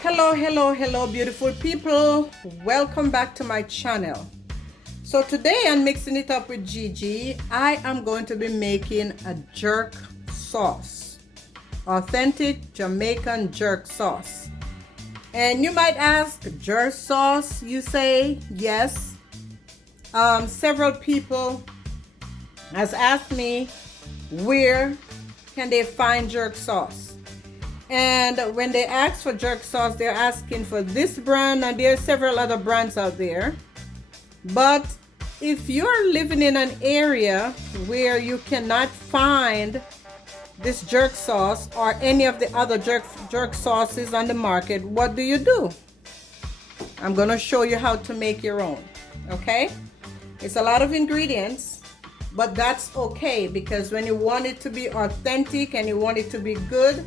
Hello, beautiful people. Welcome back to my channel. So today I'm mixing it up with Gigi. I am going to be making a jerk sauce, authentic Jamaican jerk sauce. And you might ask, jerk sauce, you say? Yes. Several people has asked me where can they find jerk sauce. And when they ask for jerk sauce, they're asking for this brand, and there are several other brands out there. But if you're living in an area where you cannot find this jerk sauce or any of the other jerk sauces on the market, what do? I'm gonna show you how to make your own, okay? It's a lot of ingredients, but that's okay, because when you want it to be authentic and you want it to be good,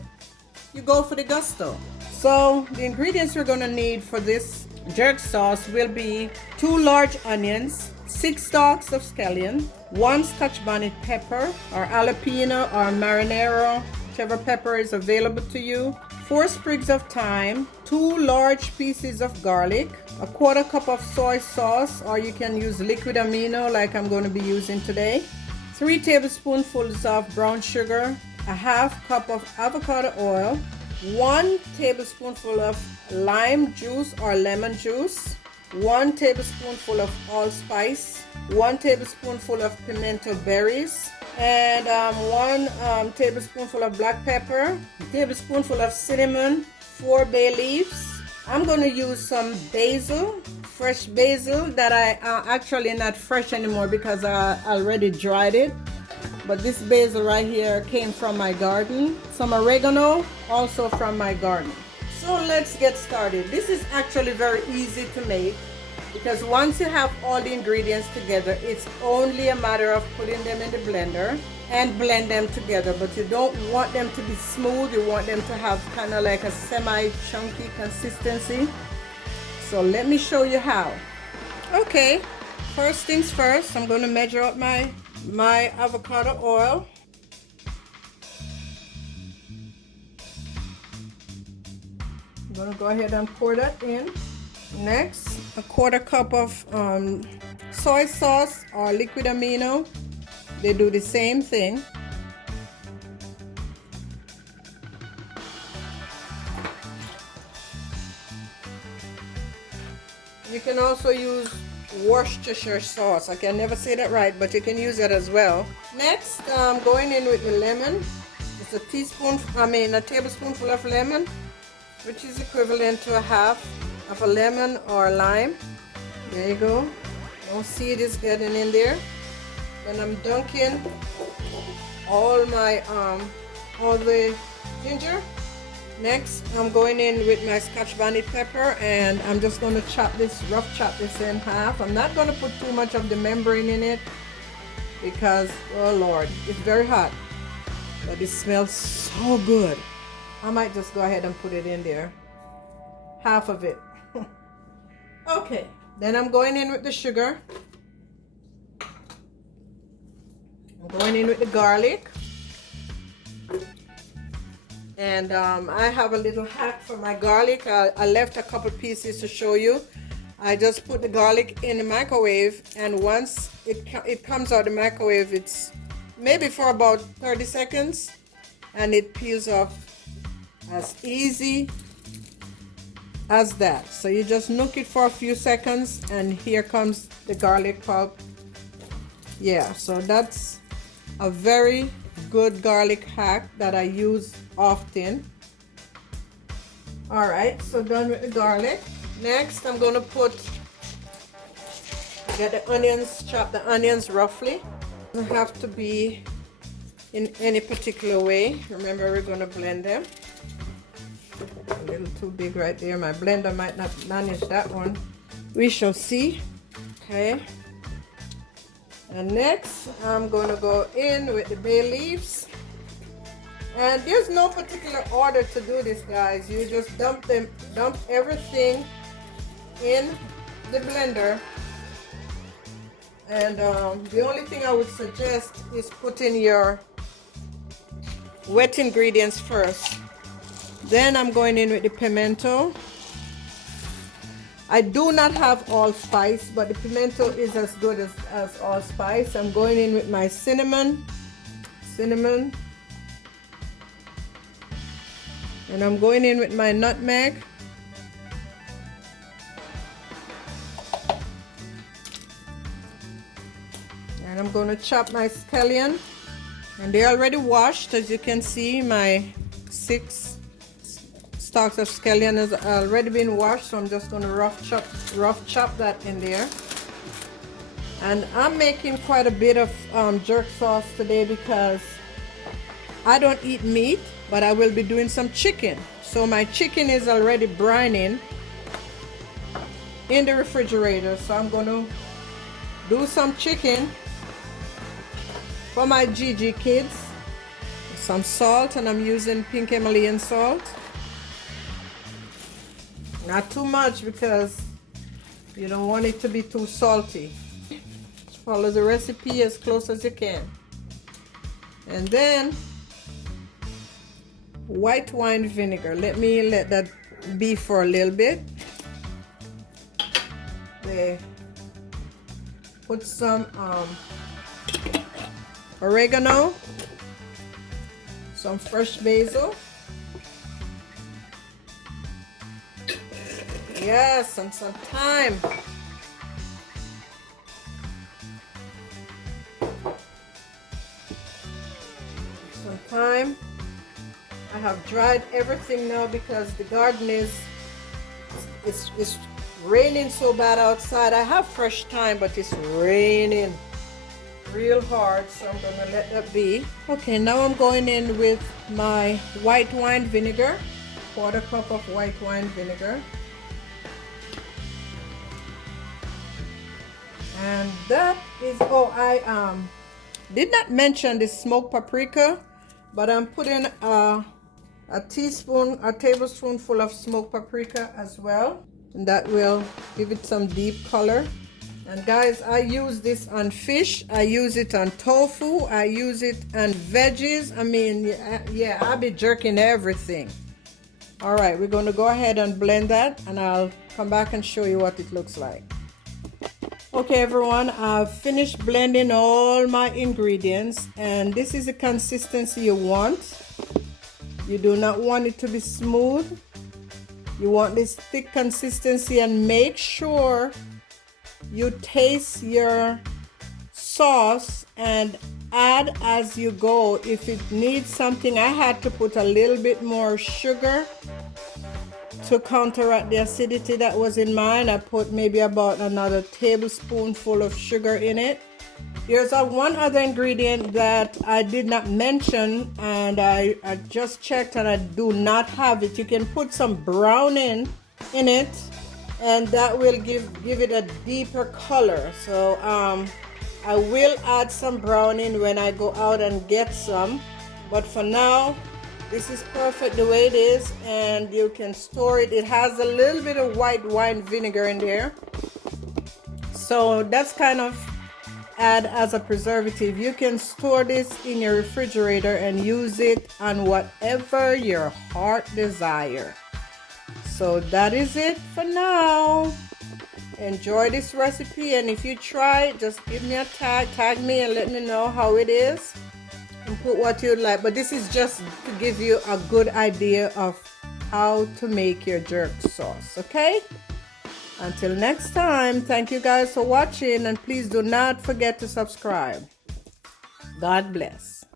you go for the gusto. So the ingredients we're gonna need for this jerk sauce will be 2 large onions, 6 stalks of scallion, 1 Scotch bonnet pepper or jalapeno or marinara, whichever pepper is available to you, 4 sprigs of thyme, 2 large pieces of garlic, a 1/4 cup of soy sauce, or you can use liquid amino like I'm going to be using today, 3 tablespoonfuls of brown sugar, a 1/2 cup of avocado oil, 1 tablespoonful of lime juice or lemon juice, 1 tablespoonful of allspice, 1 tablespoonful of pimento berries, and 1 tablespoonful of black pepper, a tablespoonful of cinnamon, 4 bay leaves. I'm going to use some basil, fresh basil that I actually not fresh anymore because I already dried it. But this basil right here came from my garden. Some oregano, also from my garden. So let's get started. This is actually very easy to make, because once you have all the ingredients together, it's only a matter of putting them in the blender and blend them together. But you don't want them to be smooth. You want them to have kind of like a semi-chunky consistency. So let me show you how. Okay, first things first, I'm going to measure up my avocado oil. I'm going to go ahead and pour that in. Next, a 1/4 cup of soy sauce or liquid amino. They do the same thing. You can also use Worcestershire sauce. I can never say that right, but you can use that as well. Next, I'm going in with the lemon. It's a tablespoonful of lemon, which is equivalent to a 1/2 of a lemon or lime. There you go. No seed is getting in there. Then I'm dunking all the ginger. Next, I'm going in with my Scotch bonnet pepper, and I'm just going to rough chop this in half. I'm not going to put too much of the membrane in it because, oh Lord, it's very hot. But it smells so good. I might just go ahead and put it in there. Half of it. Okay, then I'm going in with the sugar. I'm going in with the garlic. And I have a little hack for my garlic. I left a couple pieces to show you. I just put the garlic in the microwave, and once it comes out of the microwave, it's maybe for about 30 seconds, and it peels off as easy as that. So you just nook it for a few seconds, and here comes the garlic pulp. Yeah, so that's a very good garlic hack that I use often. All right, so done with the garlic. Next, I'm going to get the onions, chop the onions roughly. Doesn't have to be in any particular way. Remember, we're going to blend them. A little too big right there. My blender might not manage that one. We shall see. Okay. And next, I'm going to go in with the bay leaves. And there's no particular order to do this, guys. You just dump everything in the blender. And the only thing I would suggest is putting your wet ingredients first. Then I'm going in with the pimento. I do not have allspice, but the pimento is as good as allspice. I'm going in with my cinnamon. And I'm going in with my nutmeg. And I'm going to chop my scallion. And they're already washed, as you can see. My 6 stalks of scallion has already been washed, so I'm just going to rough chop that in there. And I'm making quite a bit of jerk sauce today because I don't eat meat, but I will be doing some chicken. So my chicken is already brining in the refrigerator, so I'm going to do some chicken for my GG kids. Some salt, and I'm using pink Himalayan salt. Not too much because you don't want it to be too salty. Just follow the recipe as close as you can. And then white wine vinegar. Let that be for a little bit. They put some oregano, some fresh basil. Yes, and some thyme. Some thyme. I have dried everything now because the garden is raining so bad outside. I have fresh thyme, but it's raining real hard, so I'm gonna let that be. Okay, now I'm going in with my white wine vinegar, 1/4 cup of white wine vinegar. And that is, I did not mention the smoked paprika, but I'm putting a tablespoonful of smoked paprika as well, and that will give it some deep color. And guys, I use this on fish, I use it on tofu, I use it on veggies. I mean, yeah, I'll be jerking everything. All right, we're going to go ahead and blend that, and I'll come back and show you what it looks like. Okay everyone, I've finished blending all my ingredients, and this is the consistency you want. You do not want it to be smooth. You want this thick consistency, and make sure you taste your sauce and add as you go. If it needs something, I had to put a little bit more sugar to counteract the acidity that was in mine. I put maybe about another tablespoonful of sugar in it. There's one other ingredient that I did not mention, and I just checked and I do not have it. You can put some browning in it, and that will give it a deeper color. So I will add some browning when I go out and get some, but for now this is perfect the way it is, and you can store it. It has a little bit of white wine vinegar in there, so that's kind of add as a preservative. You can store this in your refrigerator and use it on whatever your heart desire. So that is it for now. Enjoy this recipe, and if you try it, just give me a tag me and let me know how it is, and put what you'd like. But this is just to give you a good idea of how to make your jerk sauce. Okay, until next time, thank you guys for watching, and please do not forget to subscribe. God bless.